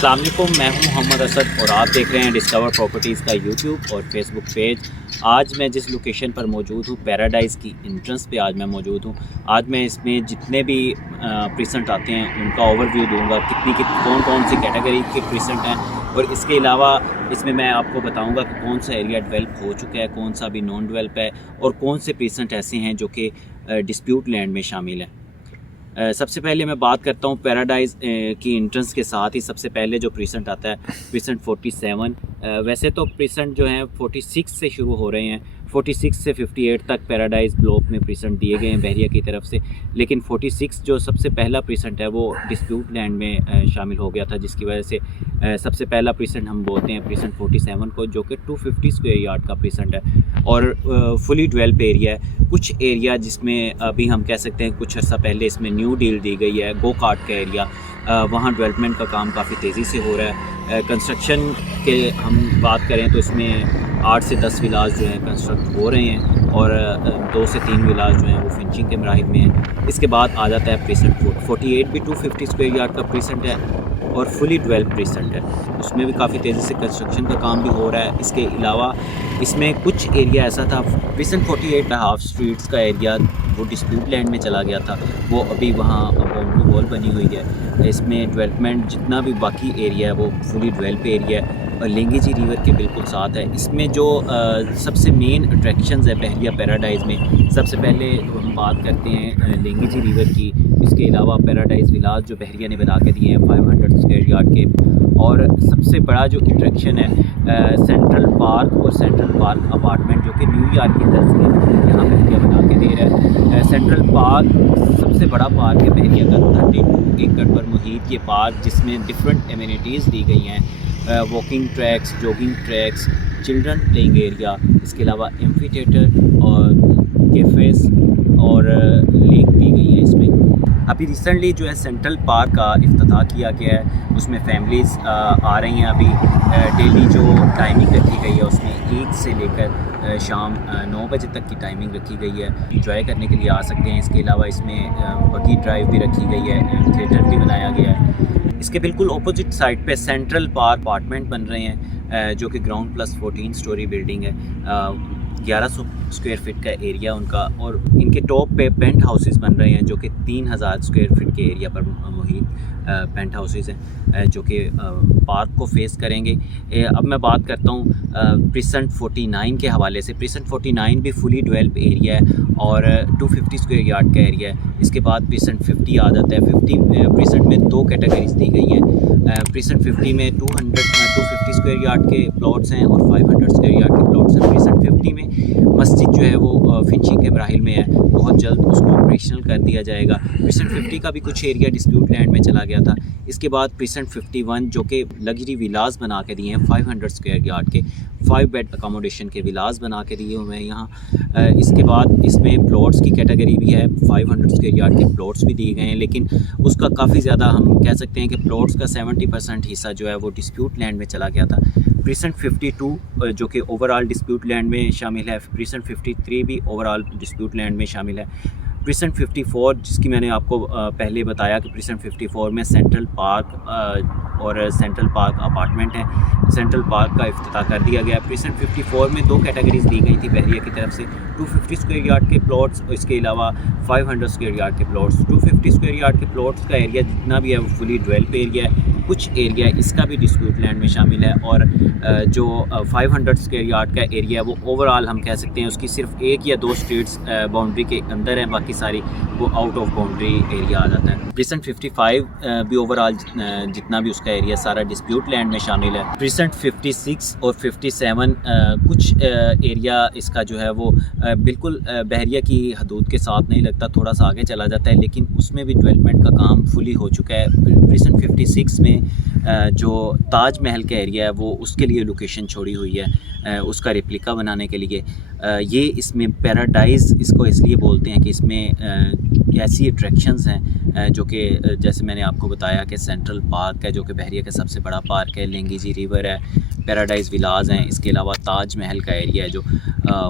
अस्सलाम वालेकुम, मैं हूं मोहम्मद असद और आप देख रहे हैं डिस्कवर प्रॉपर्टीज़ का यूट्यूब और फेसबुक पेज। आज मैं जिस लोकेशन पर मौजूद हूं, पैराडाइज़ की एंट्रेंस पे आज मैं मौजूद हूं। आज मैं इसमें जितने भी प्रीसेंट आते हैं उनका ओवरव्यू दूंगा, कौन कौन सी कैटेगरी के प्रीसेंट हैं, और इसके अलावा इसमें मैं आपको बताऊंगा कि कौन सा एरिया डेवलप हो चुका है, कौन सा अभी नॉन डेवलप है, और कौन से प्रीसेंट ऐसे हैं जो कि डिस्प्यूट लैंड में शामिल हैं। सबसे पहले मैं बात करता हूँ पैराडाइज़ की एंट्रेंस के साथ ही सबसे पहले जो प्रीसेंट आता है प्रीसेंट 47। वैसे तो प्रीसेंट जो हैं 46 से शुरू हो रहे हैं, 46 से 58 तक पैराडाइज़ ब्लॉक में प्रीसेंट दिए गए हैं बहरिया की तरफ से, लेकिन 46 जो सबसे पहला प्रीसेंट है वो डिस्प्यूट लैंड में शामिल हो गया था, जिसकी वजह से सबसे पहला प्रीसेंट हम बोलते हैं प्रीसेंट 47 को, जो कि 250 स्क्वायर यार्ड का प्रीसेंट है और फुली डेवलप एरिया है। कुछ एरिया जिसमें अभी हम कह सकते हैं कुछ अर्सा पहले इसमें न्यू डील दी गई है, गो कार्ट का एरिया, वहाँ डेवलपमेंट का काम काफ़ी तेज़ी से हो रहा है। कंस्ट्रक्शन के हम बात करें तो इसमें 8 से 10 विलाज जो हैं कंस्ट्रक्ट हो रहे हैं और 2 से 3 विलाज जो हैं वो फिनिशिंग के मराहिल में हैं। इसके बाद आ जाता है प्रीसेंट 48 भी 250 स्क्वायर यार्ड का प्रीसेंट है और फुली डेवलप प्रीसेंट है, उसमें भी काफ़ी तेज़ी से कंस्ट्रक्शन का काम भी हो रहा है। इसके अलावा इसमें कुछ एरिया ऐसा था, प्रीसेंट 48 हाफ स्ट्रीट्स का एरिया वो डिस्प्यूट लैंड में चला गया था, वो अभी वहाँ बाउंड्री वॉल बनी हुई है। इसमें डेवलपमेंट जितना भी बाकी एरिया है वो फुली डेवलप एरिया है और लेंगेजी रिवर के बिल्कुल साथ है। इसमें जो सबसे मेन अट्रैक्शंस है बहरिया पैराडाइज़ में, सबसे पहले हम बात करते हैं लेंगेजी रिवर की। इसके अलावा पैराडाइज़ विलाज जो बहरिया ने बना के दिए हैं 500 स्क्वायर यार्ड के, और सबसे बड़ा जो अट्रैक्शन है सेंट्रल पार्क और सेंट्रल पार्क अपार्टमेंट जो कि न्यूयॉर्क की तरफ से यहाँ बहरिया बना के दे रहा है। सेंट्रल पार्क सबसे बड़ा पार्क है बहरिया का, 32 एकड़ पर मुहित ये पार्क, जिसमें डिफरेंट एमिनिटीज़ दी गई हैं, walking tracks, jogging tracks, children playing area, इसके अलावा एम्फी थिएटर और कैफ़ेज़ और लेक दी गई है इसमें। अभी रिसेंटली जो है सेंट्रल पार्क का इफ्तिताह किया गया है, उसमें फैमिलीज़ आ रही हैं। अभी डेली जो टाइमिंग रखी गई है उसमें 1 से लेकर शाम 9 बजे तक की टाइमिंग रखी गई है, इंजॉय करने के लिए आ सकते हैं। इसके अलावा इसमें बगी ड्राइव भी रखी गई है, थिएटर भी बनाया गया है। इसके बिल्कुल अपोजिट साइड पे सेंट्रल पार्क अपार्टमेंट बन रहे हैं जो कि ग्राउंड प्लस 14 स्टोरी बिल्डिंग है, 1100 स्क्वायर फीट का एरिया उनका, और इनके टॉप पे पेंट हाउसेस बन रहे हैं जो कि 3000 स्क्वायर फीट के एरिया पर मुहित पेंट हाउसेस हैं जो कि पार्क को फेस करेंगे। अब मैं बात करता हूँ प्रीसेंट 49 के हवाले से। प्रीसेंट 49 भी फुली डेवलप एरिया है और 250 स्क्वायर यार्ड का एरिया है। इसके बाद प्रीसेंट 50 आ जाता है। 50 प्रीसेंट में 2 कैटेगरीज दी गई हैं। प्रीसेंट 50 में 250 स्क्वायर यार्ड के प्लॉट्स हैं और 500 स्क्वायर यार्ड के प्लॉट्स हैं। प्रीसेंट 50 में मस्जिद जो है वो फिनिशिंग के मराहिल में है, बहुत जल्द उसको ऑपरेशनल कर दिया जाएगा। प्रीसेंट 50 का भी कुछ एरिया डिस्प्यूट लैंड में चला गया था। इसके बाद प्रीसेंट 51 जो कि लग्जरी विलास बना के दिए हैं 500 स्क्वायर यार्ड के, 5 बेड अकोमोडेशन के विलास बना के दिए हुए हैं यहाँ। इसके बाद इसमें प्लॉट्स की कैटेगरी भी है, 500 स्क्वायर यार्ड के प्लॉट्स भी दिए गए हैं, लेकिन उसका काफ़ी ज़्यादा हम कह सकते हैं कि प्लॉट्स का 70% हिस्सा जो है वो डिस्प्यूट लैंड में चला गया था। प्रीसेंट 52 जो कि ओवरऑल डिस्प्यूट लैंड में शामिल है। प्रीसेंट 53 भी ओवरऑल डिस्प्यूट लैंड में शामिल है। प्रीसेंट 54 जिसकी मैंने आपको पहले बताया कि प्रीसेंट 54 में सेंट्रल पार्क और सेंट्रल पार्क अपार्टमेंट है, सेंट्रल पार्क का इफ्तिताह कर दिया गया। प्रीसेंट 54 में 2 कैटेगरीज दी गई थी बहरिया की तरफ से, 250 स्क्वायर यार्ड के प्लॉट्स और इसके अलावा 500 स्क्वायर यार्ड के प्लॉट्स। 250 स्क्वायर यार्ड के प्लॉट्स का एरिया जितना भी है वो फुली डेवलप एरिया है। कुछ एरिया इसका भी डिस्प्यूट लैंड में शामिल है और जो 500 स्क्वायर यार्ड का एरिया है वो ओवरऑल हम कह सकते हैं उसकी सिर्फ 1 या 2 स्ट्रीट्स बाउंड्री के अंदर है, बाकी सारी वो आउट ऑफ बाउंड्री एरिया आ जाता है। प्रीसेंट 55 भी ओवरऑल जितना भी उसका एरिया सारा डिस्प्यूट लैंड में शामिल है। प्रीसेंट 56 और 57 कुछ एरिया इसका जो है वो बिल्कुल बहरिया की हदूद के साथ नहीं लगता, थोड़ा सा आगे चला जाता है, लेकिन उसमें भी डेवलपमेंट का काम फुली हो चुका है। प्रीसेंट 56 में जो ताज महल का एरिया है वो उसके लिए लोकेशन छोड़ी हुई है उसका रेप्लिका बनाने के लिए। ये इसमें पैराडाइज़ इसको इसलिए बोलते हैं कि इसमें ऐसी अट्रैक्शंस हैं जो कि जैसे मैंने आपको बताया कि सेंट्रल पार्क है जो कि बहरिया का सबसे बड़ा पार्क है, लेंगेजी रिवर है, पैराडाइज़ विलाज हैं, इसके अलावा ताज महल का एरिया है जो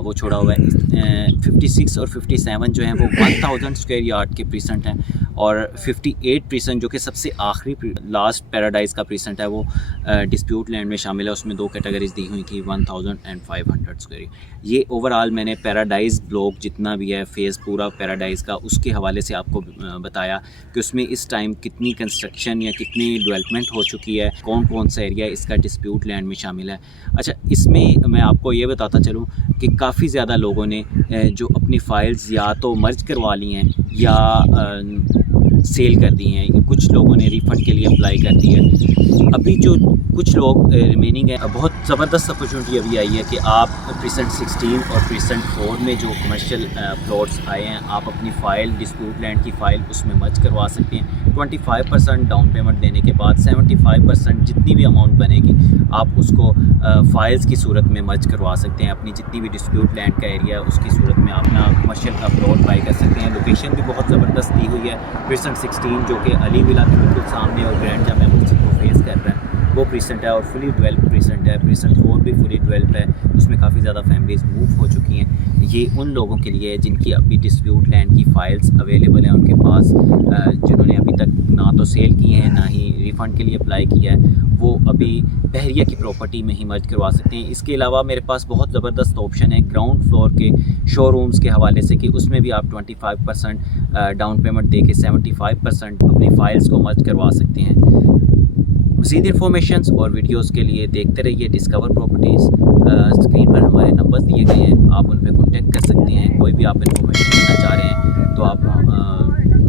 वो छोड़ा हुआ है। 56 और 57 जो हैं वो 1000 स्क्वायर यार्ड के प्रीसेंट हैं और 58 प्रीसेंट जो कि सबसे आखिरी लास्ट पैराडाइज़ का प्रीसेंट है वो डिस्प्यूट लैंड में शामिल है। उसमें 2 कैटेगरीज दी हुई थी 1500 स्क्वायर। ये ओवरऑल मैंने पैराडाइज़ ब्लॉक जितना भी है फेज़ पूरा पैराडाइज़ का उसके हवाले से आपको बताया कि उसमें इस टाइम कितनी कंस्ट्रक्शन या कितनी डेवलपमेंट हो चुकी है, कौन कौन सा एरिया इसका डिस्प्यूट लैंड में शामिल है। अच्छा, इसमें मैं आपको ये बताता चलूँ कि काफ़ी ज़्यादा लोगों ने जो अपनी फ़ाइल्स या तो मर्ज करवा ली हैं या सेल कर दी हैं, कुछ लोगों ने रिफ़ंड के लिए अप्लाई कर दी है। अभी जो कुछ लोग रिमेनिंग है, बहुत ज़बरदस्त अपॉर्चुनिटी अभी आई है कि आप प्रीसेंट 16 और प्रीसेंट 4 में जो कमर्शियल प्लॉट्स आए हैं, आप अपनी फ़ाइल डिस्प्यूट लैंड की फ़ाइल उसमें मर्ज करवा सकते हैं। 25% डाउन पेमेंट देने के बाद 75% जितनी भी अमाउंट बनेगी आप उसको फ़ाइल्स की सूरत में मर्ज करवा सकते हैं। अपनी जितनी भी डिस्प्यूट लैंड का एरिया है उसकी सूरत में अपना कमर्शियल का प्लॉट बाई कर सकते हैं। लोकेशन भी बहुत ज़बरदस्त दी हुई है। प्रीसेंट 16 जो कि अली विला के बिल्कुल सामने और ग्रैंड जामा मस्जिद को फेस कर रहा है वो प्रीसेंट है और फुली डेवलप प्रीसेंट है। प्रीसेंट 4 भी फुली डेवलप है, उसमें काफ़ी ज़्यादा फैमिलीज़ मूव हो चुकी हैं। ये उन लोगों के लिए जिनकी अभी डिस्प्यूट लैंड की फ़ाइल्स अवेलेबल हैं उनके पास, जिन्होंने अभी तक ना तो सेल किए हैं ना ही रिफ़ंड के लिए अप्लाई किया है, वो अभी बहरिया की प्रॉपर्टी में ही मर्ज करवा सकते हैं। इसके अलावा मेरे पास बहुत ज़बरदस्त ऑप्शन है ग्राउंड फ्लोर के शोरूम्स के हवाले से कि उसमें भी आप 25% डाउन पेमेंट दे के 75% अपनी फ़ाइल्स को मर्ज करवा सकते हैं। मज़ीद इन्फॉर्मेशन और वीडियोस के लिए देखते रहिए डिस्कवर प्रॉपर्टीज़। स्क्रीन पर हमारे नंबर्स दिए गए हैं, आप उन पर कॉन्टेक्ट कर सकते हैं। कोई भी आप इन्फॉर्मेशन लेना चाह रहे हैं तो आप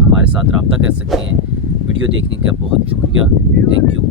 हमारे साथ रब्ता कर सकते हैं। वीडियो देखने का बहुत शुक्रिया, थैंक यू।